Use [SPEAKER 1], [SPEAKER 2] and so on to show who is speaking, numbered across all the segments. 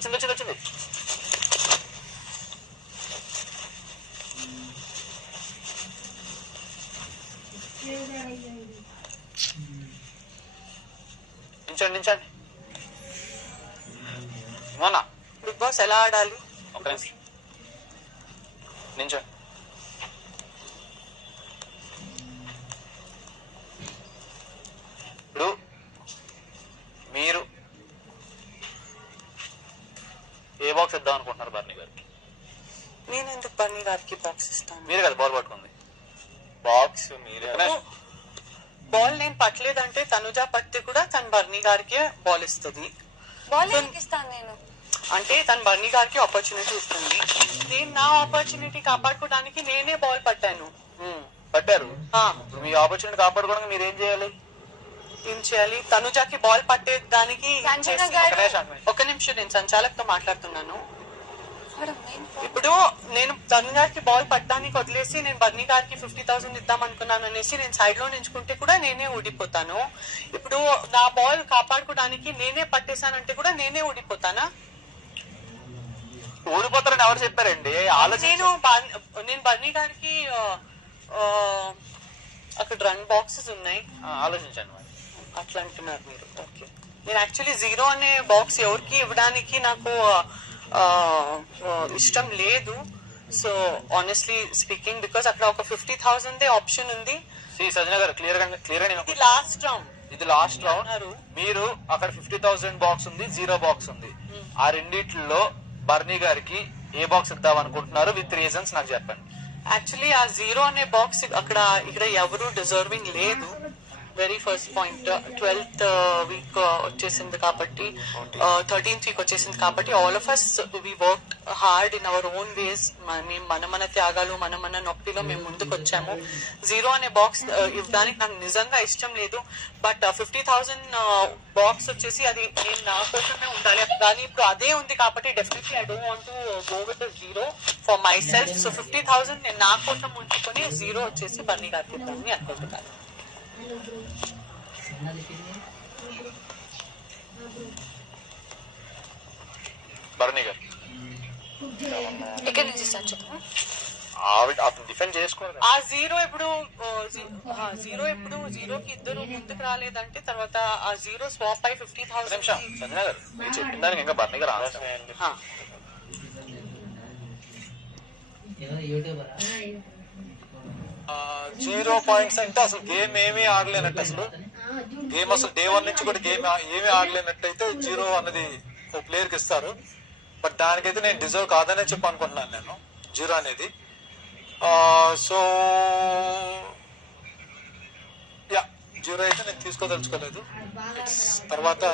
[SPEAKER 1] వచ్చింది వచ్చింది వచ్చింది. నించండి నించండి మోనా
[SPEAKER 2] బిగ్ బాస్ ఎలా ఆడాలి?
[SPEAKER 1] ఒక నిమిషం. నించండి ఏ బాక్స్ ఇద్దాం అనుకుంటున్నారు బర్నీ గారికి
[SPEAKER 2] నేను ఎందుకు బన్నీ గారికి బాక్స్ ఇస్తాను?
[SPEAKER 1] మీరే కదా బాల్ పట్టుకుంది. బాక్స్ మీరే
[SPEAKER 2] బాల్ నేను పట్టలేదంటే తనుజ పడితే కూడా తను బర్నీ గారికి బాల్ ఇస్తుంది.
[SPEAKER 3] బాల్ ఇస్తాను నేను?
[SPEAKER 2] అంటే తను బర్నీ గారికి ఆపర్చునిటీ ఇస్తుంది. నేను నా ఆపర్చునిటీ కాపాడుకోవడానికి నేనే బాల్ పట్టాను.
[SPEAKER 1] పట్టారు. మీ ఆపర్చునిటీ కాపాడుకోవడానికి మీరు ఏం చేయాలి?
[SPEAKER 2] ఏం చేయాలి? తనుజాకి బాల్ పట్టేదానికి
[SPEAKER 3] సంజన
[SPEAKER 2] చేసి-
[SPEAKER 3] గారు-
[SPEAKER 1] ఒక నిమిషం,
[SPEAKER 2] నేను సంచాలకుతో మాట్లాడుతున్నాను. ఇప్పుడు నేను గారికి బాల్ పట్టడానికి వదిలేసి నేను బర్నీ గారికి ఫిఫ్టీ థౌసండ్ ఇద్దాం అనుకున్నాను అనేసి నేను సైడ్లో నించుకుంటే కూడా నేనే ఊడిపోతాను. ఇప్పుడు నా బాల్ కాపాడుకోవడానికి నేనే పట్టేశానంటే కూడా నేనే ఊడిపోతానా?
[SPEAKER 1] ఊడిపోతారని ఎవరు చెప్పారండి? ఆలోచన
[SPEAKER 2] నేను బర్- నేను బర్నీ గారికి ఆ, ఆ, అక్కడ రన్ బాక్సెస్ ఉన్నాయి.
[SPEAKER 1] ఆలోచించండి మరి.
[SPEAKER 2] అట్లా అంటున్నారు మీరు ఓకే నేను యాక్చువల్లీ జీరో అనే బాక్స్ ఎవరికి ఇవ్వడానికి నాకు ఇష్టం లేదు. సో ఆనెస్ట్లీ స్పీకింగ్ బికాస్ అక్కడ ఒక ఫిఫ్టీ థౌసండ్ ఆప్షన్ ఉంది.
[SPEAKER 1] సి సజ్జన గారు క్లియర్గా క్లియర్గా
[SPEAKER 2] ఇది లాస్ట్ రౌండ్
[SPEAKER 1] ఇది లాస్ట్ రౌండ్. మీరు అక్కడ ఫిఫ్టీ థౌసండ్ బాక్స్ ఉంది జీరో బాక్స్ ఉంది. ఆ రెండిట్లో బర్నీ గారికి ఏ బాక్స్ ఇద్దాం అనుకుంటున్నారు? విత్ రీజన్స్ నాకు చెప్పండి.
[SPEAKER 2] యాక్చువల్లీ ఆ జీరో అనే బాక్స్ అక్కడ ఇక్కడ ఎవరు డిజర్వింగ్ లేదు. Very first point twelfth week వచ్చేసింది కాబట్టి థర్టీన్త్ వీక్ వచ్చేసింది కాబట్టి all of us we work hard in our own ways మేము మన మన త్యాగాలు మన మన నొప్పిలో మేము ముందుకు వచ్చాము. జీరో అనే బాక్స్ ఇవ్వడానికి నాకు నిజంగా ఇష్టం లేదు. బట్ ఫిఫ్టీ థౌసండ్ బాక్స్ వచ్చేసి అది నేను నా కోసమే ఉండాలి. కానీ ఇప్పుడు అదే ఉంది కాబట్టి definitely I don't want go with zero for myself so fifty thousand నేను నా కోసం ఉంచుకొని జీరో వచ్చేసి బన్నీ గారికి ఇద్దామని అనుకుంటున్నాను.
[SPEAKER 1] ఆవిడ అతను డిఫెండ్ చేసుకోవాలి
[SPEAKER 2] ఆ జీరో ఇప్పుడు ఆ, జీ- ఆ, జీరో ఇప్పుడు జీరోకి ఇద్దరు ముందుకు రాలేదంటే తర్వాత ఆ జీరో స్వాప్ అయి ఫిఫ్టీ
[SPEAKER 1] ఒక నిమిషం
[SPEAKER 2] థౌసండ్
[SPEAKER 1] సంజన గారు మీరు చెప్పిన దానికి ఇంకా బర్నీ గారు ఆన్సర్ చేయండి
[SPEAKER 4] యూట్యూబరా?
[SPEAKER 5] జీరో పాయింట్స్ అంటే అసలు గేమ్ ఏమీ ఆడలేనట్టు అసలు. గేమ్ అసలు డే వన్ నుంచి కూడా గేమ్ ఏమీ ఆడలేనట్టు అయితే జీరో అన్నది ఒక ప్లేయర్కి ఇస్తారు. బట్ దానికైతే నేను డిజర్వ్ కాదనే చెప్పి అనుకుంటున్నాను నేను. జీరో అనేది. సో యా జీరో అయితే నేను తీసుకోదలుచుకోలేదు. తర్వాత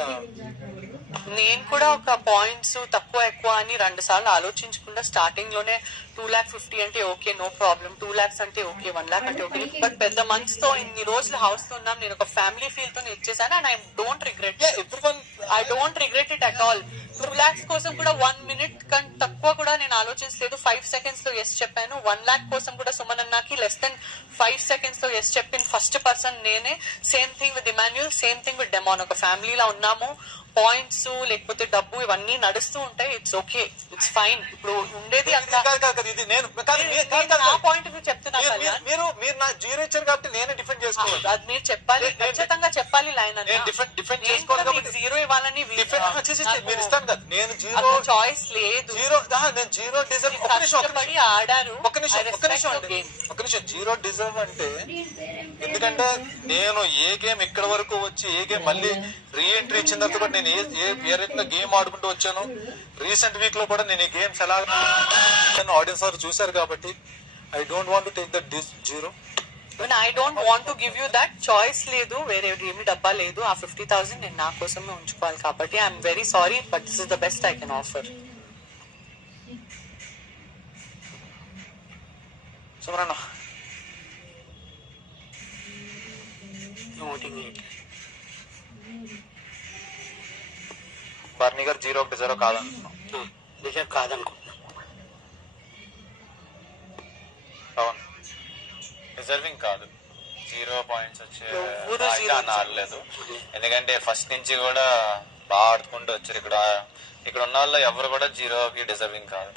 [SPEAKER 2] నేను కూడా ఒక పాయింట్స్ తక్కువ ఎక్కువ అని రెండు సార్లు ఆలోచించకుండా స్టార్టింగ్లోనే టూ లాక్ ఫిఫ్టీ అంటే okay no problem two lakhs అంటే ఓకే వన్ లాక్ అంటే ఓకే బట్ పెద్ద మనసుతో తో ఇన్ని రోజులు హౌస్తో ఉన్నాం. నేను ఒక ఫ్యామిలీ ఫీల్తో ఇచ్చేసాను and I don't regret
[SPEAKER 5] every one
[SPEAKER 2] I don't regret it at all two lakhs కోసం కూడా వన్ మినిట్ కంటే తక్కువ కూడా నేను ఆలోచించలేదు. ఫైవ్ సెకండ్స్లో ఎస్ చెప్పాను. వన్ లాక్ కోసం కూడా సుమన్ అన్నకి లెస్ దెన్ ఫైవ్ సెకండ్స్లో ఎస్ చెప్పిన ఫస్ట్ పర్సన్ నేనే. Same thing with Emmanuel same thing with Demon ఒక ఫ్యామిలీలో ఉన్నాము. పాయింట్స్ లేకపోతే డబ్బు ఇవన్నీ నడుస్తూ ఉంటాయి. ఇట్స్ ఓకే ఇట్స్ ఫైన్ ఇప్పుడు ఉండేది
[SPEAKER 5] ఇది నేను
[SPEAKER 2] నా. పాయింట్ చెప్తున్నా
[SPEAKER 5] మీరు- మీరు నా కాబట్టి నేనే డిఫెండ్ చేసుకోవాలి.
[SPEAKER 2] అది మీరు చెప్పాలి. ఖచ్చితంగా చెప్పాలి లైన్
[SPEAKER 5] నేను చేసుకోవాలి
[SPEAKER 2] జీరో ఇవ్వాలని
[SPEAKER 5] డిఫెండ్ చేసి మీరు ఇస్తాను కదా. నేను జీరో
[SPEAKER 2] చాయిస్ లేదు.
[SPEAKER 5] జీరో దా, నేను జీరో డిజర్వ్. ఒక్క నిమిషం ఒక్క
[SPEAKER 2] కష్టపడి
[SPEAKER 5] నిమిషం.
[SPEAKER 2] ఆడారు.
[SPEAKER 5] ఒక్క నిమిషం ఒక్క నిమిషం అండి. ఒక్క నిమిషం జీరో డిజర్వ్ అంటే ఎందుకంటే నేను ఏ గేమ్ ఇక్కడ వరకు వచ్చి ఏ గేమ్ మళ్ళీ రీ ఎంట్రీ ఇచ్చిన తర్వాత కూడా నేను ఏ ఏ రకంగా గేమ్ ఆడుకుంటూ వచ్చాను రీసెంట్ వీక్లో కూడా నేను ఈ గేమ్స్ ఎలా ఆడియన్స్ వారు చూశారు కాబట్టి I don't want take that this zero
[SPEAKER 2] I don't want to give you that choice లేదు వేరే ఏమి డబ్బా లేదు. ఆ ఫిఫ్టీ థౌసండ్ నేను నా కోసమే ఉంచుకోవాలి కాబట్టి I'm very sorry but this is the best I can offer
[SPEAKER 1] Bharani garu zero ఒకటి జీరో కాదనుకున్నాం
[SPEAKER 6] డిజర్వ్ కాదనుకుంటున్నా
[SPEAKER 1] అవును రిజర్వింగ్ కాదు జీరో పాయింట్స్ వచ్చే ఆడలేదు ఎందుకంటే ఫస్ట్ నుంచి కూడా
[SPEAKER 5] బాగా ఆడుకుంటూ వచ్చారు ఇక్కడ ఇక్కడ ఉన్న వాళ్ళు ఎవరు కూడా జీరోకి డిజర్వింగ్ కాదు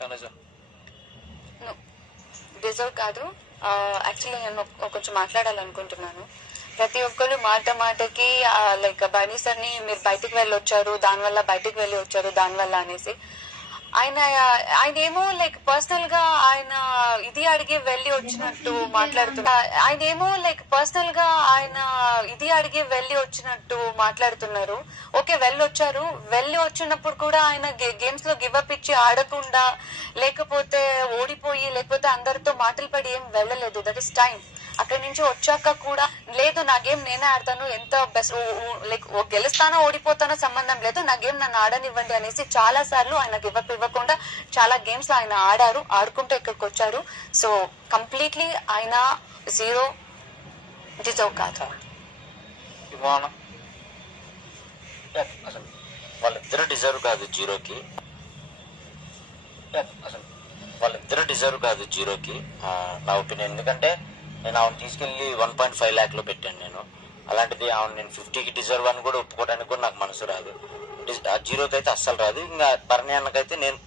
[SPEAKER 1] తనుజ.
[SPEAKER 3] డిజర్వ్ కాదు. యాక్చువల్లీ నేను కొంచెం మాట్లాడాలనుకుంటున్నాను. ప్రతి ఒక్కరు మాట మాటకి లైక్ బైనీ సార్ని మీరు బయటికి వెళ్ళి వచ్చారు దానివల్ల బయటికి వెళ్ళి వచ్చారు దానివల్ల అనేసి. ఆయన ఆయన ఏమో లైక్ పర్సనల్గా ఆయన ఇది అడిగి వెళ్ళి వచ్చినట్టు మాట్లాడుతున్నారు ఆయన ఏమో లైక్ పర్సనల్గా ఆయన ఇది అడిగి వెళ్ళి వచ్చినట్టు మాట్లాడుతున్నారు. ఓకే వెళ్ళి వచ్చారు వెళ్ళి వచ్చినప్పుడు కూడా ఆయన గేమ్స్లో గివప్ ఇచ్చి ఆడకుండా లేకపోతే ఓడిపోయి లేకపోతే అందరితో మాటలు పడి ఏం వెళ్ళలేదు. దట్ ఇస్ టైం అక్కడి నుంచి వచ్చాక కూడా లేదు నా గేమ్ నేనే ఆడతాను ఎంత బెస్ట్ లైక్ గెలుస్తానో ఓడిపోతానో సంబంధం లేదు నా గేమ్ నన్ను ఆడనివ్వండి అనేసి చాలా సార్లు ఆయనకు ఇవ్వక ఇవ్వకుండా చాలా గేమ్స్ ఆయన ఆడారు ఆడుకుంటూ ఇక్కడికి వచ్చారు. సో కంప్లీట్లీ ఆయన జీరో డిజర్వ్ కాదు.
[SPEAKER 6] వాళ్ళిద్దరు డిజర్వ్ కాదు జీరోకి. అసలు వాళ్ళిద్దరు డిజర్వ్ కాదు జీరోకి. నా ఒపీనియన్ ఎందుకంటే నేను ఆవిడ తీసుకెళ్ళి వన్ పాయింట్ ఫైవ్ ల్యాక్లో పెట్టాను నేను. అలాంటిది ఆవిడ నేను ఫిఫ్టీకి డిజర్వ్ అని కూడా ఒప్పుకోవడానికి కూడా నాకు మనసు రాదు. ఆ జీరోకి అయితే అస్సలు రాదు. ఇంకా భరణి అన్నకైతే నేను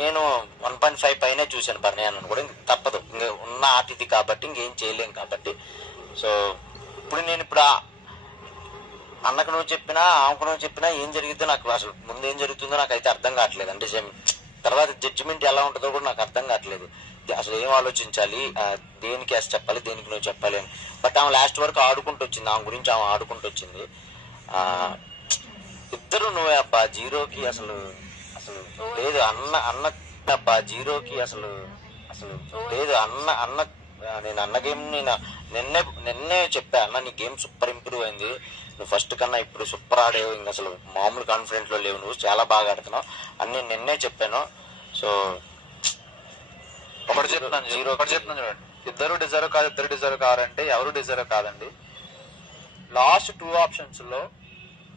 [SPEAKER 6] నేను వన్ పాయింట్ ఫైవ్ పైనే చూశాను భరణి అన్నను కూడా. ఇంక తప్పదు. ఇంకా ఉన్న ఆట ఇది కాబట్టి ఇంకేం చేయలేం కాబట్టి. సో ఇప్పుడు నేను ఇప్పుడు అన్నకు నువ్వు చెప్పినా ఆమెకు నువ్వు చెప్పినా ఏం జరిగిద్దో నాకు అసలు ముందు ఏం జరుగుతుందో నాకు అయితే అర్థం కావట్లేదు. అంటే సేమ్ తర్వాత జడ్జిమెంట్ ఎలా ఉంటుందో కూడా నాకు అర్థం కావట్లేదు. అసలు ఏం ఆలోచించాలి? దేనికి అసలు చెప్పాలి? దేనికి నువ్వు చెప్పాలి అని. బట్ ఆమె లాస్ట్ వరకు ఆడుకుంటూ వచ్చింది. ఆమె గురించి ఆమె ఆడుకుంటూ వచ్చింది. ఇద్దరు నువ్వే అబ్బా జీరోకి అసలు అసలు లేదు. అన్న అన్న అబ్బా జీరోకి అసలు అసలు లేదు. అన్న అన్న నేను అన్న గేమ్ నేను నిన్నే నిన్నే చెప్పా. అన్న నీ గేమ్ సూపర్ ఇంప్రూవ్ అయింది. నువ్వు ఫస్ట్ కన్నా ఇప్పుడు సూపర్ ఆడేవు. ఇంకా అసలు మామూలు కాన్ఫిడెంట్లో లేవు. నువ్వు చాలా బాగా ఆడుతున్నావు. అని నేను నిన్నే చెప్పాను. సో
[SPEAKER 1] ఒకటి చెప్తున్నాను జీరో ఒకటి చెప్తున్నాను చూడండి. ఇద్దరు డిజర్వ్ కాదు ఇద్దరు డిజర్వ్ కావాలంటే ఎవరు డిజర్వ్ కాదండి. లాస్ట్ టూ ఆప్షన్స్లో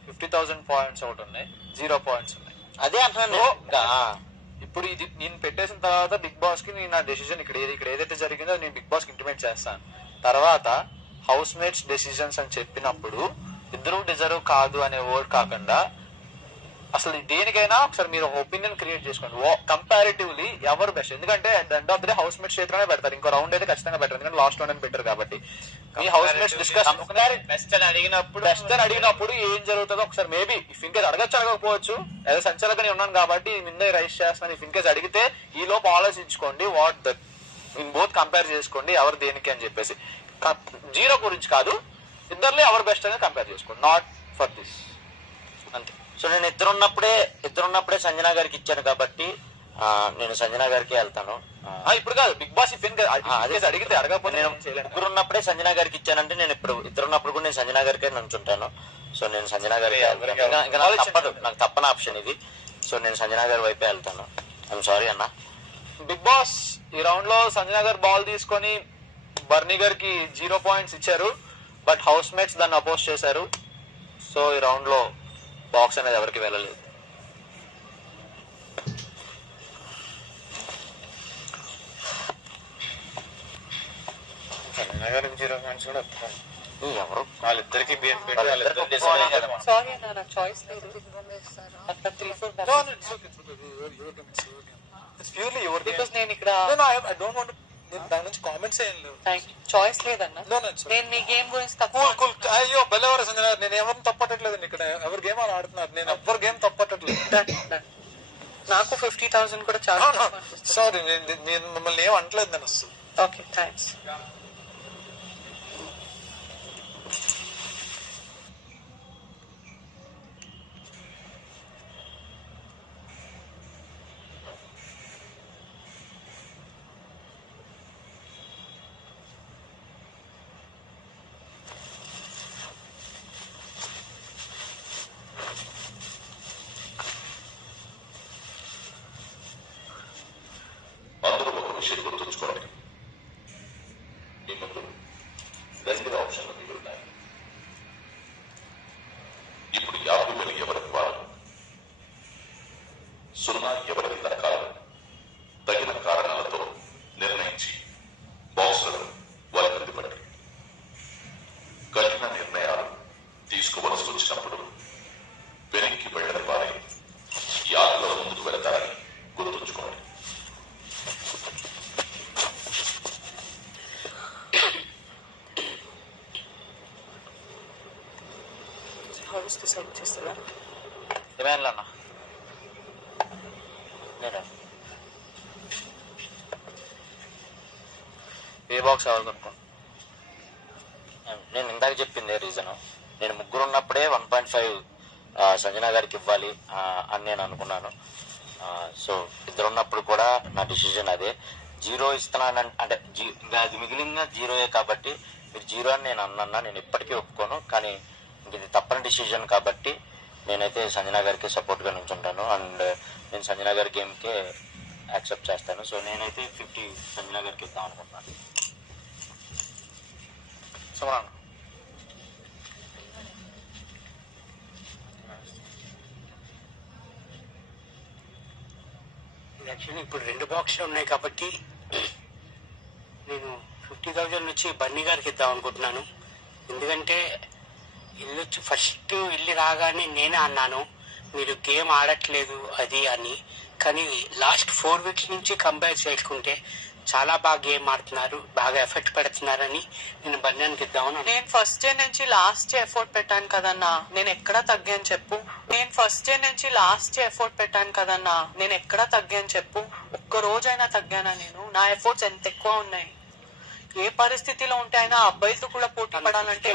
[SPEAKER 1] ఫిఫ్టీ థౌసండ్ పాయింట్స్ ఒకటి ఉన్నాయి జీరో పాయింట్స్ ఉన్నాయి.
[SPEAKER 6] అదే అంటున్నాను
[SPEAKER 1] ఇప్పుడు ఇది నేను పెట్టేసిన తర్వాత బిగ్ బాస్కి నేను నా డెసిజన్ ఇక్కడ ఏది ఇక్కడ ఏదైతే జరిగిందో నేను బిగ్ బాస్కి ఇంటిమేట్ చేస్తాను. తర్వాత హౌస్ మేట్స్ డెసిజన్స్ అని చెప్పినప్పుడు ఇద్దరు డిజర్వ్ కాదు అనే వర్డ్ కాకుండా అసలు దేనికైనా ఒకసారి మీరు ఒపీనియన్ క్రియేట్ చేసుకోండి. కంపారిటివ్లీ ఎవరు బెస్ట్ ఎందుకంటే end of the housemates చేతిలోనే పెడతారు. ఇంకో రౌండ్ అయితే ఖచ్చితంగా పెట్టారు. ఎందుకంటే లాస్ట్ రౌండ్ అని పెట్టారు కాబట్టి. మీ హౌస్ మేట్స్ డిస్కస్
[SPEAKER 5] బెస్ట్ అని అడిగినప్పుడు
[SPEAKER 1] బెస్ట్ అని అడిగినప్పుడు ఏం జరుగుతుందో ఒకసారి మేబీ ఇఫ్ ఇన్కేస్ అడగచ్చు అడగకపోవచ్చు. ఏదో సంచలకని ఉన్నాను కాబట్టి ముందే రైస్ చేస్తున్నాను. ఇఫ్ ఇన్కేస్ అడిగితే ఈ లోపు ఆలోచించుకోండి what the in both compare చేసుకోండి ఎవరు దేనికి అని చెప్పేసి. జీరో గురించి కాదు. ఇద్దరులో ఎవరు బెస్ట్ అనేది కంపేర్ చేసుకోండి. నాట్ ఫర్ దిస్ అంతే.
[SPEAKER 6] సో నేను ఇద్దరు ఉన్నప్పుడే ఇద్దరు ఉన్నప్పుడే సంజన గారికి ఇచ్చాను కాబట్టి నేను సంజన గారికి వెళ్తాను.
[SPEAKER 1] ఇప్పుడు కాదు బిగ్ బాస్ అడిగితే అడగకపోతే
[SPEAKER 6] నేను
[SPEAKER 1] నేను చేయలేను.
[SPEAKER 6] ముగ్గురు ఉన్నప్పుడే సంజన గారికి ఇచ్చానంటే నేను ఇప్పుడు ఇద్దరు ఉన్నప్పుడు కూడా నేను సంజన గారికే నుంచుంటాను. సో నేను సంజన గారికి తప్పదు నాకు తప్పని ఆప్షన్ ఇది. సో నేను సంజన గారి వైపే వెళ్తాను. ఐఎమ్ సారీ అన్న.
[SPEAKER 1] బిగ్ బాస్ ఈ రౌండ్లో సంజన గారు బాల్ తీసుకొని బర్నీ గారికి జీరో పాయింట్స్ ఇచ్చారు. బట్ హౌస్ మేట్స్ దాన్ని అపోజ్ చేశారు. సో ఈ రౌండ్లో బాక్స్ అనేది ఎవరికి వెళ్ళలేదు.
[SPEAKER 5] గారికి జీరో పాయింట్స్ కూడా ఒప్పుకోను.
[SPEAKER 6] ఈ ఎవరు?
[SPEAKER 5] వాళ్ళిద్దరికి బిఎం పెట్టి
[SPEAKER 6] వాళ్ళిద్దరికి
[SPEAKER 5] వాళ్ళిద్దరు డిసైడ్ అయ్యారు
[SPEAKER 6] ఒప్పుకోవాలి.
[SPEAKER 2] సారీ నా నాకు చాయిస్ లేదు. అక్కడ three four
[SPEAKER 5] purely your
[SPEAKER 2] because నేను ఇక్కడ
[SPEAKER 5] ఐ డోంట్ వాంట్ దాని నుంచి కామెంట్స్ ఏం లేవు.
[SPEAKER 2] చాయిస్ లేదన్న. నేను మీ గేమ్ గురించి
[SPEAKER 5] కూల్ అయ్యో బెల్లవర సంజన నేను ఎవరిని తప్పట్టట్లేదు ఇక్కడ. ఎవరి గేమ్ వాళ్ళు ఆడుతున్నారు? నేను ఎవరి గేమ్ తప్పట్టట్లేదు.
[SPEAKER 2] నాకు ఫిఫ్టీ థౌసండ్ కూడా చాలా
[SPEAKER 5] సారీ నేను మిమ్మల్ని ఏం అంటలేదు నేను అసలు
[SPEAKER 2] ఓకే థ్యాంక్స్
[SPEAKER 4] అందరూ ఒక విషయం గుర్తుంచుకోండి
[SPEAKER 2] హౌస్ డిసైడ్ చేస్తారా
[SPEAKER 1] ఏమైనా అన్న
[SPEAKER 6] నేను
[SPEAKER 1] ఏ బాక్స్ ఎవరు
[SPEAKER 6] నేను ఇందాక చెప్పింది రీజన్ నేను ముగ్గురు ఉన్నప్పుడే వన్ పాయింట్ ఫైవ్ సంజన గారికి ఇవ్వాలి అని నేను అనుకున్నాను. సో ఇద్దరు ఉన్నప్పుడు కూడా నా డిసిజన్ అదే. జీరో ఇస్తున్నాను అంటే జీ- అది మిగిలిన జీరోయే కాబట్టి మీరు జీరో అని నేను అన్నా నేను ఇప్పటికీ ఒప్పుకోను. కానీ ఇది తప్పని డిసిజన్ కాబట్టి నేనైతే సంజన గారికి సపోర్ట్గా నుంచుంటాను. అండ్ నేను సంజన గారి గేమ్కే యాక్సెప్ట్ చేస్తాను. సో నేనైతే ఫిఫ్టీ సంజన గారికి ఇద్దాం అనుకుంటున్నాను.
[SPEAKER 1] సుమన్
[SPEAKER 4] యాక్చువల్లీ ఇప్పుడు రెండు బాక్స్లు ఉన్నాయి కాబట్టి నేను ఫిఫ్టీ థౌజండ్ వచ్చి బన్నీ గారికి ఇద్దాం అనుకుంటున్నాను. ఎందుకంటే ఇల్లు వచ్చి ఫస్ట్ ఇల్లు రాగానే నేనే అన్నాను మీరు గేమ్ ఆడట్లేదు అది అని. కానీ లాస్ట్ ఫోర్ వీక్స్ నుంచి కంపేర్ చేసుకుంటే చాలా బాగా గేమ్ ఆడుతున్నారు బాగా ఎఫెక్ట్ పెడుతున్నారని నేను బన్యానికి ఇద్దామని.
[SPEAKER 2] నేను ఫస్ట్ డే నుంచి లాస్ట్ డే ఎఫోర్ట్ పెట్టాను కదన్నా. నేను ఎక్కడ తగ్గాను చెప్పు. నేను ఫస్ట్ డే నుంచి లాస్ట్ డే ఎఫోర్ట్ పెట్టాను కదన్నా. నేను ఎక్కడ తగ్గాను చెప్పు. ఒక్క రోజైనా తగ్గానా నేను? నా ఎఫోర్ట్స్ ఎంత ఎక్కువ ఉన్నాయి? ఏ పరిస్థితిలో ఉంటే అయినా అబ్బాయిలతో కూడా పోటీ పడాలంటే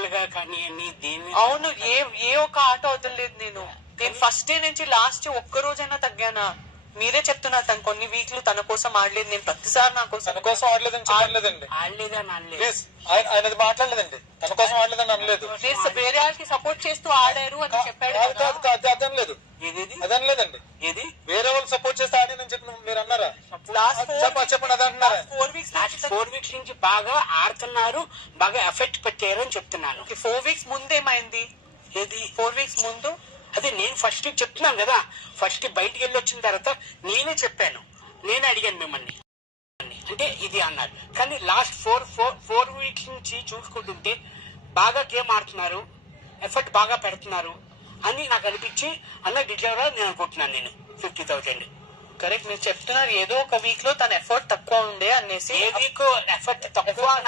[SPEAKER 2] అవును ఏ ఏ ఒక్క ఆట వదలలేదు నేను. నేను ఫస్ట్ డే నుంచి లాస్ట్ ఒక్క రోజైనా తగ్గానా? మీరే చెప్తున్నారు తను కొన్ని వీక్లు తన కోసం ఆడలేదు. నేను ప్రతిసారి నా కోసం
[SPEAKER 5] తన కోసం ఆడలేదని చెప్పలేదండి
[SPEAKER 4] ఆడలేదా అని అనలేదు.
[SPEAKER 5] ప్లీజ్ ఆయన ఆయనది మాట్లాడలేదండి. తన కోసం ఆడలేదని అనలేదు.
[SPEAKER 2] వేరే వాళ్ళకి సపోర్ట్ చేస్తూ ఆడారు అని చెప్పాడు
[SPEAKER 5] కాదు
[SPEAKER 2] కదా.
[SPEAKER 5] కాదు అది అనలేదు.
[SPEAKER 4] ఏది
[SPEAKER 5] అది అనలేదండి.
[SPEAKER 4] ఏది?
[SPEAKER 5] వేరే వాళ్ళు సపోర్ట్ చేస్తే ఆడేనని చెప్పి మీరు అన్నారా?
[SPEAKER 2] లాస్ట్ ఫోర్
[SPEAKER 5] చెప్ప- చెప్పండి అది అంటున్నారా
[SPEAKER 2] ఫోర్ వీక్స్
[SPEAKER 4] ఫోర్ వీక్స్ నుంచి బాగా ఆడుతున్నారు బాగా ఎఫెక్ట్ పెట్టారు అని చెప్తున్నాను.
[SPEAKER 2] ఫోర్ వీక్స్ ముందు ఏమైంది
[SPEAKER 4] ఏది?
[SPEAKER 2] ఫోర్ వీక్స్ ముందు?
[SPEAKER 4] అదే నేను ఫస్ట్ చెప్తున్నాను కదా. ఫస్ట్ బయటికి వెళ్ళి వచ్చిన తర్వాత నేనే చెప్పాను. నేనే అడిగాను మిమ్మల్ని. అంటే ఇది అన్నారు. కానీ last four four four weeks నుంచి చూసుకుంటుంటే బాగా గేమ్ ఆడుతున్నారు. ఎఫర్ట్ బాగా పెడుతున్నారు అని నాకు అనిపించి అన్న డిక్లేర్ నేను అనుకుంటున్నాను నేను. ఫిఫ్టీ థౌసండ్
[SPEAKER 2] కరెక్ట్ మీరు చెప్తున్నారు. ఏదో ఒక వీక్లో తన ఎఫర్ట్ తక్కువ ఉండే అనేసి.
[SPEAKER 4] ఏ వీక్ ఎఫర్ట్ తక్కువ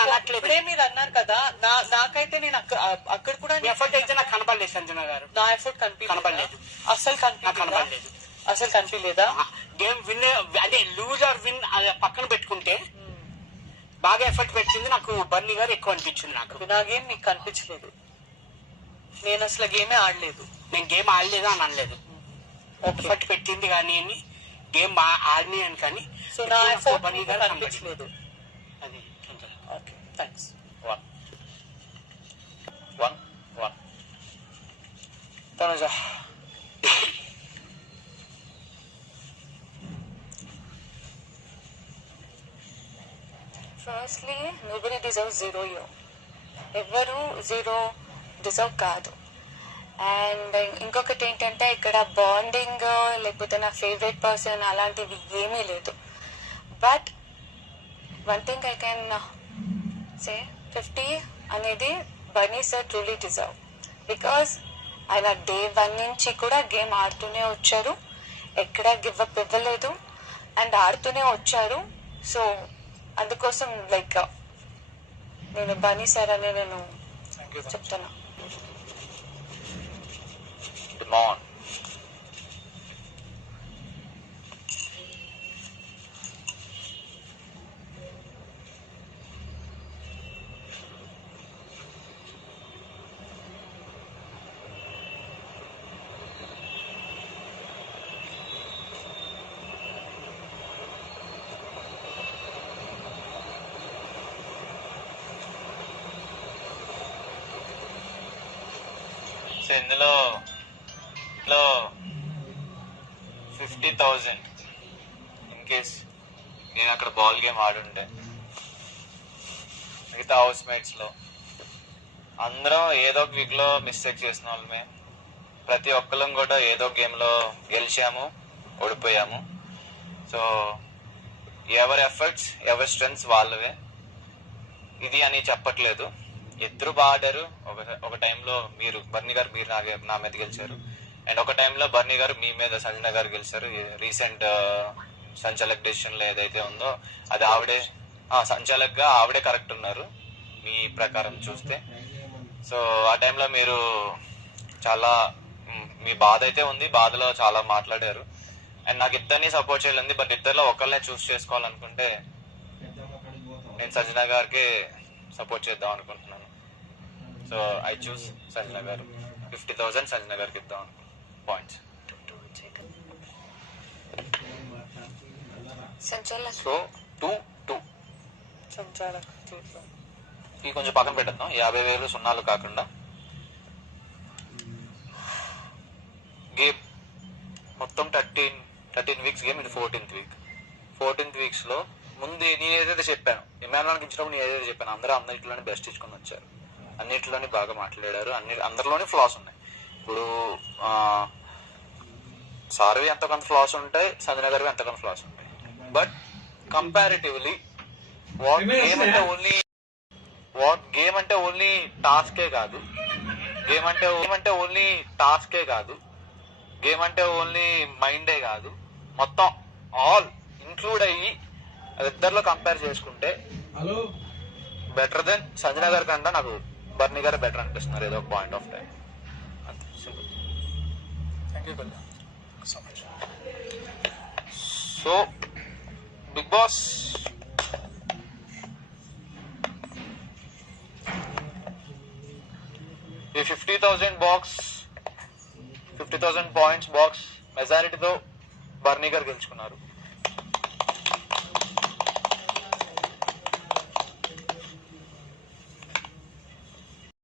[SPEAKER 2] మీరు అన్నారు కదా. నా నాకైతే నేను అక్క- అక్కడ కూడా
[SPEAKER 4] ఎఫర్ట్ అయితే కనపడలేదు సంజన గారు.
[SPEAKER 2] నా ఎఫర్ట్
[SPEAKER 4] కనపడలేదు.
[SPEAKER 2] అసలు
[SPEAKER 4] కనపడలేదు.
[SPEAKER 2] అసలు కనిపించలేదా
[SPEAKER 4] గేమ్ విన్ అదే లూజ్ ఆర్ విన్ పక్కన పెట్టుకుంటే బాగా ఎఫర్ట్ పెట్టింది. నాకు బర్నీ గారు ఎక్కువ అనిపించింది నాకు.
[SPEAKER 2] నా గేమ్ నీకు కనిపించలేదు. నేను అసలు గేమే ఆడలేదు.
[SPEAKER 4] నేను గేమ్ ఆడలేదు అని అనలేదు. ఎఫర్ట్ పెట్టింది కానీ అని గేమ్ ఆడిని అని కానీ
[SPEAKER 2] సో నా ఎఫర్ట్
[SPEAKER 4] బర్నీ
[SPEAKER 2] నీకు
[SPEAKER 4] గారు
[SPEAKER 2] కనిపించలేదు.
[SPEAKER 4] అది.
[SPEAKER 2] Okay thanks
[SPEAKER 1] one one one Tanuja
[SPEAKER 3] firstly nobody deserve zero you ఎవరు జీరో డిజర్వ్ కాదు అండ్ ఇంకొకటి ఏంటంటే ఇక్కడ బాండింగ్ లేకపోతే నా ఫేవరెట్ పర్సన్ అలాంటివి ఏమీ లేదు. But one thing I can say fifty అనేది Bunny sir truly deserve because ఆయన డే వన్ నుంచి కూడా గేమ్ ఆడుతూనే వచ్చారు. ఎక్కడ గివ్ అప్ ఇవ్వలేదు. అండ్ ఆడుతూనే వచ్చారు. సో అందుకోసం లైక్ నేను బనీ సార్ అని నేను చెప్తాను
[SPEAKER 1] ఇందులో ఇందులో ఫిఫ్టీ థౌజండ్ ఇన్ కేస్ నేను అక్కడ బాల్ గేమ్ ఆడుంటే. మిగతా హౌస్ మేట్స్లో. అందరం ఏదో ఒక వీక్లో మిస్టేక్ చేసిన వాళ్ళమే. ప్రతి ఒక్కరం కూడా ఏదో గేమ్లో గెలిచాము ఓడిపోయాము. సో ఎవరి ఎఫర్ట్స్ ఎవరి స్ట్రెంగ్స్ వాళ్ళవే. ఇది అని చెప్పట్లేదు. ఇద్దరు బాగా ఆడారు ఒక ఒక టైంలో మీరు బర్నీ గారు మీరు నా నా మీద గెలిచారు. అండ్ ఒక టైంలో బర్నీ గారు మీ మీద సంజన గారు గెలిచారు. రీసెంట్ సంచాలక్ డెసిషన్లో ఏదైతే ఉందో అది ఆవిడే ఆ, సంచాలక్గా ఆవిడే కరెక్ట్ ఉన్నారు మీ ప్రకారం చూస్తే. సో ఆ టైంలో మీరు
[SPEAKER 7] చాలా మీ బాధ అయితే ఉంది బాధలో చాలా మాట్లాడారు. అండ్ నాకు ఇద్దరిని సపోర్ట్ చేయాలి బట్ ఇద్దరిలో ఒకళ్ళనే చూస్ చేసుకోవాలనుకుంటే నేను సజ్జన గారికి సపోర్ట్ చేద్దాం అనుకుంటున్నాను. సో ఐ చూస్ సజ్జన గారు ఫిఫ్టీ థౌసండ్ సజ్జన గారికి ఇద్దాం అనుకుంటున్నాను పాయింట్స్
[SPEAKER 1] సో టూ టూ ఈ కొంచెం పక్కన పెట్టేద్దాం. యాభై వేలు సున్నాలు కాకుండా. గేమ్ మొత్తం థర్టీన్ థర్టీన్ వీక్స్ గేమ్ ఇది ఫోర్టీన్త్ వీక్ ఫోర్టీన్త్ వీక్స్లో ముందు నేను ఏదైతే చెప్పాను ఇమానువల్కి ఇచ్చినప్పుడు నేను ఏదైతే చెప్పాను అందరూ అందరిలోనే బెస్ట్ ఇచ్చుకొని వచ్చారు. అన్నిటిలోని బాగా మాట్లాడారు. అన్ని అందరిలోని ఫ్లాస్ ఉన్నాయి. ఇప్పుడు ఆ, సార్వి ఎంత కొంత ఫ్లాస్ ఉంటాయి సంజన గారివి ఎంత కొంత ఫ్లాస్ ఉంటాయి బట్ కంపారిటివ్లీ వాట్ గేమ్ అంటే ఓన్లీ వాట్ గేమ్ అంటే ఓన్లీ టాస్కే కాదు. గేమ్ అంటే గేమ్ అంటే ఓన్లీ టాస్కే కాదు. గేమ్ అంటే ఓన్లీ మైండే కాదు. మొత్తం ఆల్ ఇంక్లూడ్ అయ్యి ఇద్దరిలో కంపేర్ చేసుకుంటే బెటర్ దెన్ సంజన గారి కంటే నాకు బర్నీ గారు బెటర్ అనిపిస్తున్నారు ఏదో ఒక point of time so Bigg Boss ఈ fifty thousand box fifty thousand points box మెజారిటీతో బర్నీ గారు గెలుచుకున్నారు.